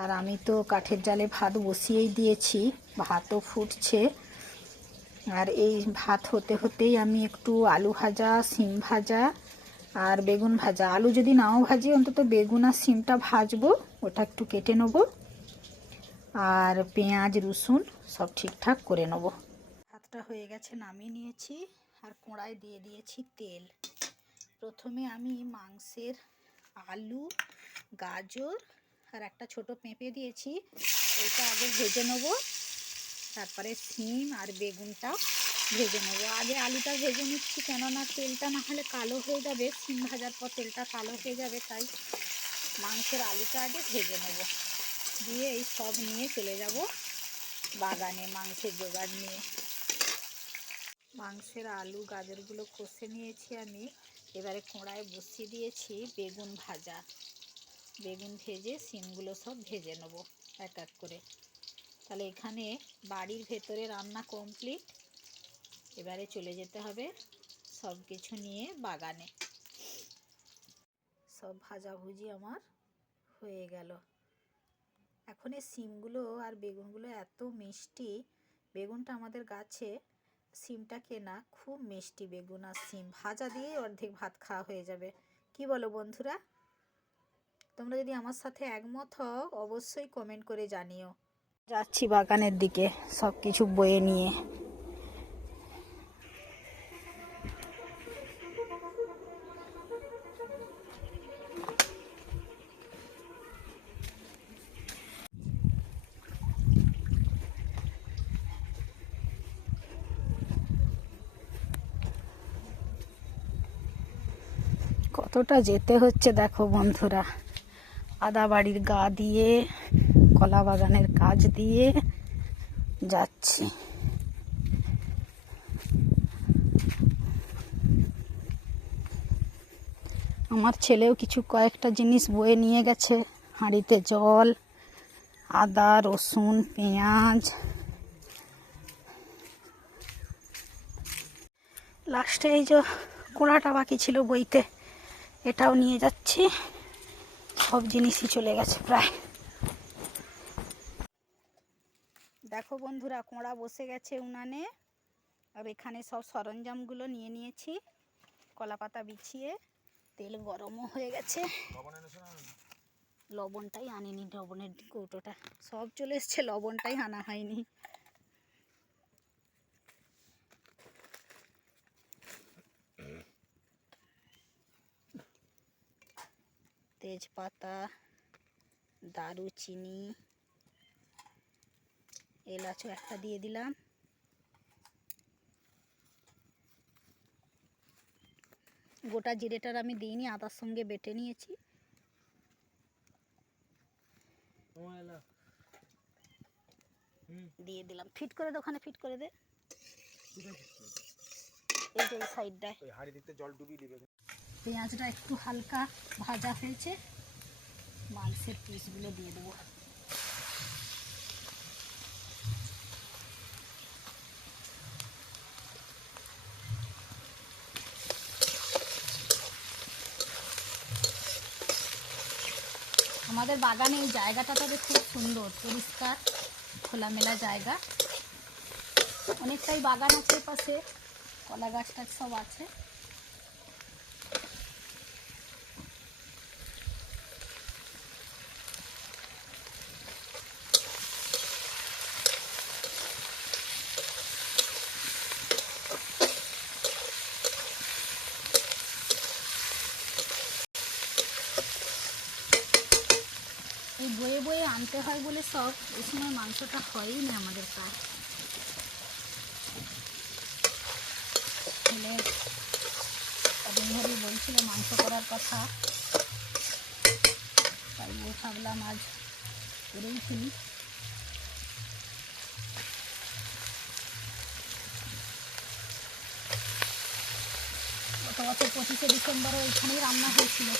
আর আমি তো কাঠের জালে ভাত বসিয়েই দিয়েছি, ভাতও ফুটছে। আর এই ভাত হতে হতেই আমি একটু আলু ভাজা, সিম ভাজা আর বেগুন ভাজা, আলু যদি নাও ভাজি অন্তত বেগুন আর সিমটা ভাজবো, ওটা একটু কেটে নেব। আর পেঁয়াজ রসুন সব ঠিকঠাক করে নেব। ভাতটা হয়ে গেছে, নামিয়ে নিয়েছি। আর কড়ায় দিয়ে দিয়েছি তেল। প্রথমে আমি মাংসের আলু, গাজর আর একটা ছোট পেঁপে দিয়েছি, ওইটা আগে ভেজে নেব। তারপরে সিম আর বেগুনটা ভেজে নেব। আগে আলুটা ভেজে নিচ্ছি, কেননা তেলটা না হলে কালো হয়ে যাবে, সিম ভাজার পর তেলটা কালো হয়ে যাবে, তাই মাংসের আলুটা আগে ভেজে নেব। দিয়ে এই সব নিয়ে চলে যাব বাগানে মাংসের জোগাড় নিয়ে। মাংসের আলু গাজরগুলো কষে নিয়েছি আমি। এবারে কড়ায় বসিয়ে দিয়েছি বেগুন ভাজা। বেগুন ভেজে সিমগুলো সব ভেজে নেব এক এক করে। তাহলে এখানে বাড়ির ভেতরে রান্না কমপ্লিট। এবারে চলে যেতে হবে সব কিছু নিয়ে বাগানে। সব ভাজাভুজি আমার হয়ে গেল। এখন এই সিমগুলো আর বেগুনগুলো এত মিষ্টি। বেগুনটা আমাদের গাছে, সিমটা কেনা। খুব মিষ্টি বেগুন আর সিম ভাজা দিয়েই অর্ধেক ভাত খাওয়া হয়ে যাবে। কি বলো বন্ধুরা? তোমরা যদি আমার সাথে একমত হও অবশ্যই কমেন্ট করে জানিও। যাচ্ছি বাগানের দিকে সব কিছু বয়ে নিয়ে। কতটা যেতে হচ্ছে দেখো বন্ধুরা, আদা বাড়ির গা দিয়ে কলা বাগানের কাজ দিয়ে যাচ্ছি। আমার ছেলেও কিছু কয়েকটা জিনিস বয়ে নিয়ে গেছে, হাঁড়িতে জল, আদা রসুন পেঁয়াজ। লাস্টে এই যে কোড়াটা বাকি ছিল বইতে, এটাও নিয়ে যাচ্ছি। সব জিনিসই চলে গেছে প্রায়। দেখো বন্ধুরা, কোড়া বসে গেছে উনানে। আর এখানে সব সরঞ্জামগুলো নিয়ে নিয়েছি, কলা পাতা বিছিয়ে। তেল গরমও হয়ে গেছে। লবণটাই আনিনি, লবণের কৌটোটা সব চলে এসছে, লবণটাই আনা হয়নি। তেজপাতা, দারুচিনি, এলাচও একটা দিয়ে দিলাম। গোটা জিরেটার আমি দিইনি, আদার সঙ্গে বেটে নিয়েছি। দিয়ে দিলাম। ফিট করে দে, ওখানে ফিট করে দে, এই যে এই সাইডটায়। পেঁয়াজটা একটু হালকা ভাজা হয়েছে, মাংসের পিসগুলো দিয়ে দেবো। আমাদের বাগানে এই জায়গাটা তবে খুব সুন্দর, পরিষ্কার খোলামেলা জায়গা। অনেকটাই বাগান আছে পাশে, কলা গাছ টাছ সব আছে। এই বয়ে বয়ে আনতে হয় বলে সব, এই সময় মাংসটা হয়ই না আমাদের প্রায়। ছেলে কদিন ধরেই বলছিল মাংস করার কথা, তাই ভাবলাম আজ করেই ফেলি। গত বছর 25শে ডিসেম্বরও এখানেই রান্না হয়েছিল।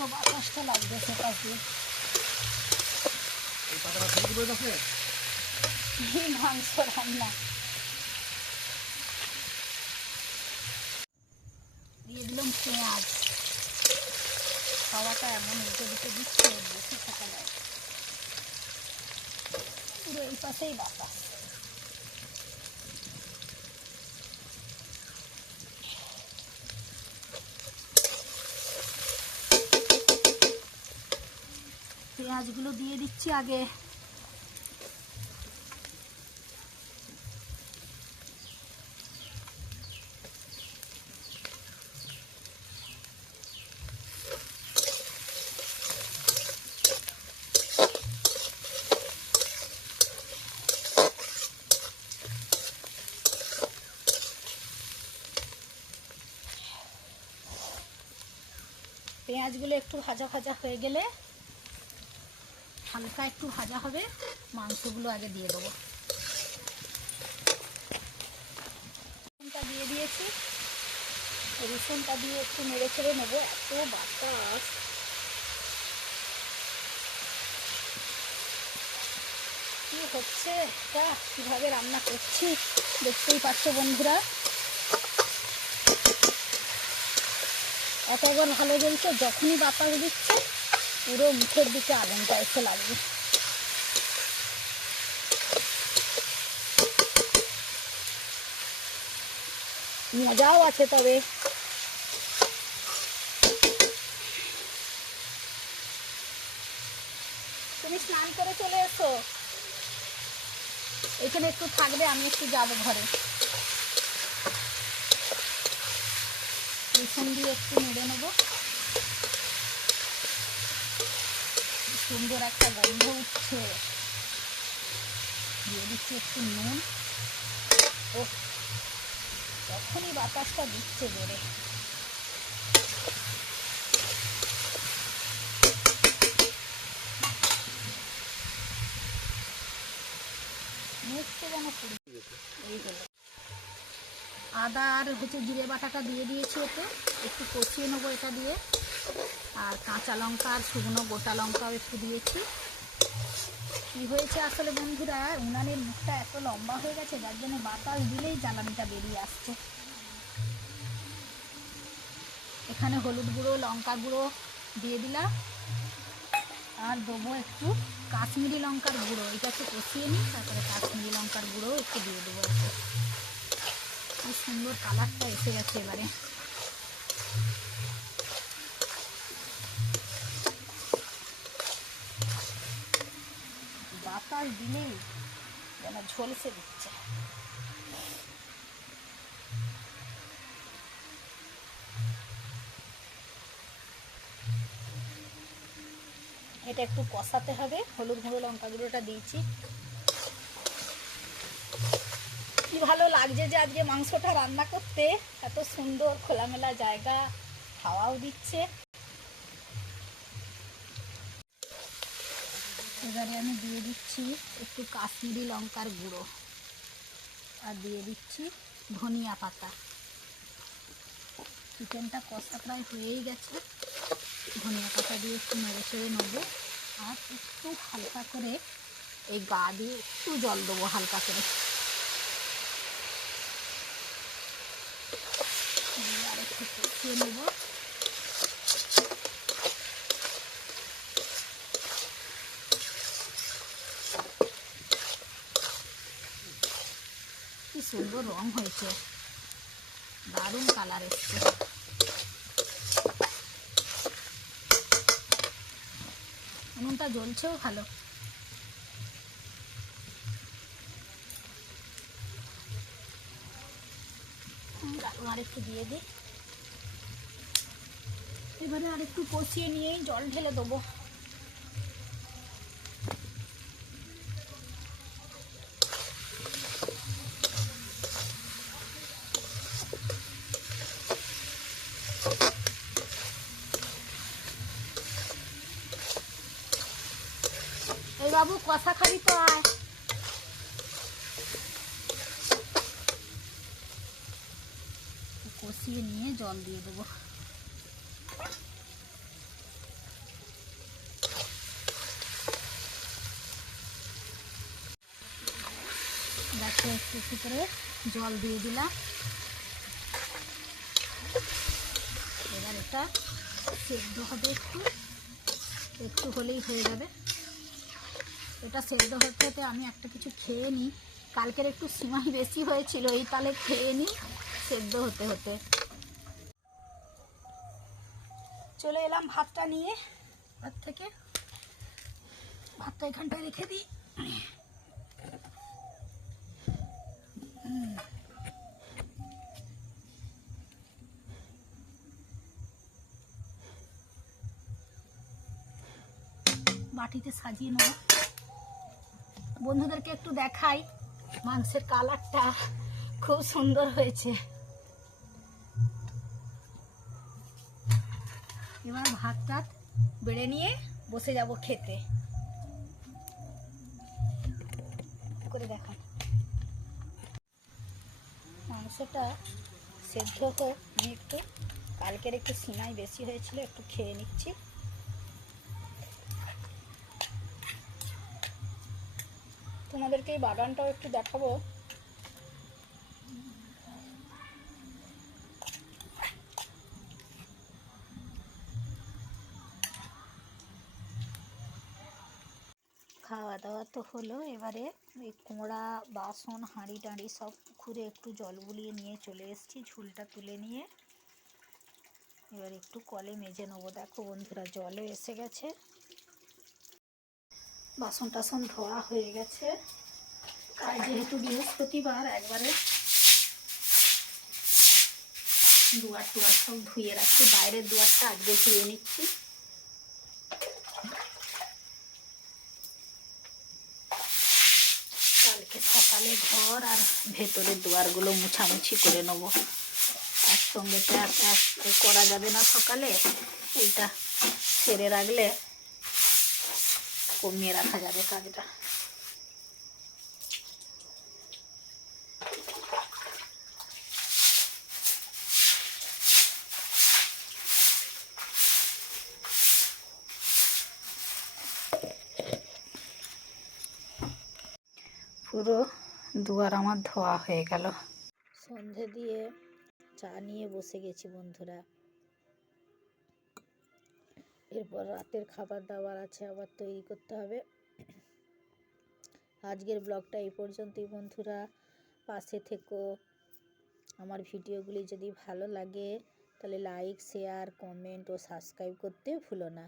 পুরো বাতাসটা লাগবে সেটা দিয়ে। সেই মাংস রান্না। দিয়ে দিলাম পেঁয়াজ। খাওয়াটা এমন উল্টে দিতে দিচ্ছে বসে থাকা যায়, পুরো এই পাশেই বাতাস। পেঁয়াজগুলো দিয়ে দিচ্ছি আগে। পেঁয়াজগুলো একটু ভাজা ভাজা হয়ে গেলে, হালকা একটু ভাজা হবে, মাংসগুলো আগে দিয়ে দেবো। রসুনটা দিয়ে দিয়েছি, রসুনটা দিয়ে একটু নেড়ে ছেড়ে নেবো। এত বাতাস, কি হচ্ছে এটা, কিভাবে রান্না করছি দেখতেই পাচ্ছ বন্ধুরা। এতবার ভালো জ্বলছে, যখনই বাতাস দিচ্ছে পুরো মুখের দিকে আগুনটা এসে লাগবে। মজাও আছে তবে। তুমি স্নান করে চলে এসো, এখানে একটু থাকবে, আমি একটু যাবো ঘরে। রসুন দিয়ে একটু নেড়ে নেবো, সুন্দর একটা গন্ধ উঠছে। দিয়ে দিচ্ছি একটু নুন। ও তখনই বাতাসটা দিচ্ছে বেড়ে। মুখটা যেন পুড়ে এই হলো। আদা আর জিরে বাটাটা দিয়ে দিয়েছি, ওতে একটু কষিয়ে নেবো এটা দিয়ে। আর কাঁচা লঙ্কা আর শুকনো গোটা লঙ্কাও একটু দিয়েছি। কি হয়েছে আসলে বন্ধুরা, উনানের মুখটা এত লম্বা হয়ে গেছে, যার জন্য বাতাস দিলেই জ্বালানিটা বেরিয়ে আসছে। এখানে হলুদ গুঁড়ো, লঙ্কা গুঁড়ো দিয়ে দিলাম, আর দেবো একটু কাশ্মীরি লঙ্কার গুঁড়ো। এটা একটু কষিয়ে নিই, তারপরে কাশ্মীরি লঙ্কার গুঁড়ো একটু দিয়ে দেবো। কি সুন্দর কালারটা এসে গেছে এবারে। বাতাস দিলেই যেন ঝলসে দিচ্ছে। এটা একটু কষাতে হবে। হলুদ গুঁড়ো, লঙ্কা গুঁড়োটা দিয়েছি। কি ভালো লাগছে যে আজকে মাংসটা রান্না করতে, এত সুন্দর খোলামেলা জায়গা, হাওয়াও দিচ্ছে। এবারে আমি দিয়ে দিচ্ছি একটু কাশ্মীরি লঙ্কার গুঁড়ো, আর দিয়ে দিচ্ছি ধনিয়া পাতা। চিকেনটা কষা প্রায় হয়েই গেছে, ধনিয়া পাতা দিয়ে একটু নেড়ে চেড়ে নেবো। আর একটু হালকা করে এই গা দিয়ে একটু জল দেবো হালকা করে। আর একটু কষিয়ে নেবো। কি সুন্দর রং হয়েছে, দারুণ কালার এসছে। উনুনটা জ্বলছেও ভালো। আর একটু দিয়ে দিই। এবারে আর একটু কষিয়ে নিয়েই জল ঢেলে দেবো। এই বাবু কষা খাবি তো আয়। কষিয়ে নিয়ে জল দিয়ে দেবো। একটু একটু করে জল দিয়ে দিলাম। এবার এটা সেদ্ধ হবে, একটু একটু হলেই হয়ে যাবে। এটা সেদ্ধ হতে হতে আমি একটা কিছু খেয়ে নিই। কালকের একটু সিমাই বেশি হয়েছিল, এই তালে খেয়ে নিই সেদ্ধ হতে হতে। চলে এলাম ভাতটা নিয়ে, ভাতটা এখানটায় রেখে দিই। বাটিতে সাজিয়ে নেব। বন্ধুদেরকে একটু দেখাই, মাংসের কালারটা খুব সুন্দর হয়েছে। এবার ভাতটা বেড়ে নিয়ে বসে যাব খেতে। করে দেখান মাংসটা সেদ্ধ হোক, আমি একটু কালকের একটু সিমাই বেশি হয়েছিল, একটু খেয়ে নিচ্ছি। তোমাদেরকে এই বাগানটাও একটু দেখাবো। খাওয়া দাওয়া তো হলো, এবারে এই কোঁড়া বাসন হাঁড়ি টাঁড়ি সব খুঁড়ে একটু জল বুলিয়ে নিয়ে চলে এসেছি, ঝুলটা তুলে নিয়ে এবার একটু কলে মেজে নেবো। দেখো বন্ধুরা, জলও এসে গেছে, বাসন টাসন ধোয়া হয়ে গেছে। আর যেহেতু বৃহস্পতিবার একবারে দুয়ার টুয়ার সব ধুয়ে রাখছি, বাইরের দুয়ারটা আজকে ধুয়ে নিচ্ছি। কালকে সকালে ঘর আর ভেতরের দুয়ারগুলো মুছামুছি করে নেব। একসঙ্গে তো এক করা যাবে না, সকালে এইটা সেরে রাখলে কমিয়ে রাখা যাবে কাজটা। পুরো দুয়ার আমার ধোয়া হয়ে গেল। সন্ধে দিয়ে চা নিয়ে বসে গেছি বন্ধুরা। এরপর রাতের খাবার দাবার আছে, আবার তৈরি করতে হবে। আজকের ব্লগটা এই পর্যন্তই বন্ধুরা, পাশে থেকো। আমার ভিডিওগুলি যদি ভালো লাগে তাহলে লাইক, শেয়ার, কমেন্ট ও সাবস্ক্রাইব করতে ভুলো না।